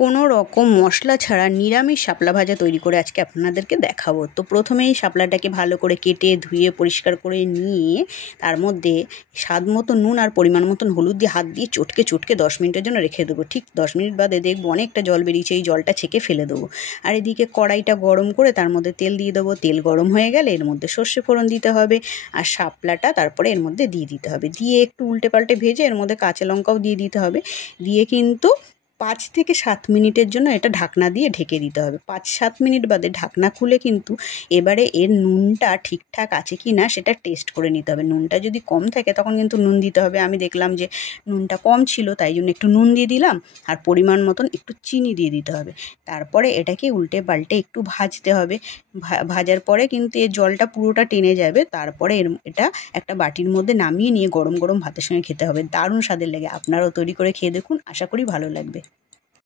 কোনো রকম মশলা ছাড়া নিরামিষ শাপলা ভাজা তৈরি করে আজকে আপনাদেরকে দেখাবো। তো প্রথমেই শাপলাটাকে ভালো করে কেটে ধুয়ে পরিষ্কার করে নিয়ে তার মধ্যে স্বাদ মতো নুন আর পরিমাণ মতন হলুদ দিয়ে হাত দিয়ে চটকে 10 মিনিটের জন্য রেখে দেবো। ঠিক 10 মিনিট বাদে দেখবো অনেকটা জল বেরিয়েছে, এই জলটা ছেঁকে ফেলে দেবো। আর এদিকে কড়াইটা গরম করে তার মধ্যে তেল দিয়ে দেবো। তেল গরম হয়ে গেলে এর মধ্যে সর্ষে ফোড়ন দিতে হবে আর শাপলাটা তারপরে এর মধ্যে দিয়ে দিতে হবে। দিয়ে একটু উল্টে পাল্টে ভেজে এর মধ্যে কাঁচা লঙ্কাও দিয়ে দিতে হবে। দিয়ে কিন্তু 5 থেকে 7 মিনিটের জন্য এটা ঢাকনা দিয়ে ঢেকে দিতে হবে। 5-7 মিনিট বাদে ঢাকনা খুলে কিন্তু এবারে এর নুনটা ঠিকঠাক আছে কি না সেটা টেস্ট করে নিতে হবে। নুনটা যদি কম থাকে তখন কিন্তু নুন দিতে হবে। আমি দেখলাম যে নুনটা কম ছিল, তাই জন্য একটু নুন দিয়ে দিলাম আর পরিমাণ মতন একটু চিনি দিয়ে দিতে হবে। তারপরে এটাকে উল্টে পাল্টে একটু ভাজতে হবে। ভাজার পরে কিন্তু এর জলটা পুরোটা টেনে যাবে। তারপরে এটা একটা বাটির মধ্যে নামিয়ে নিয়ে গরম গরম ভাতের সঙ্গে খেতে হবে। দারুণ স্বাদের লাগে। আপনারাও তৈরি করে খেয়ে দেখুন, আশা করি ভালো লাগবে।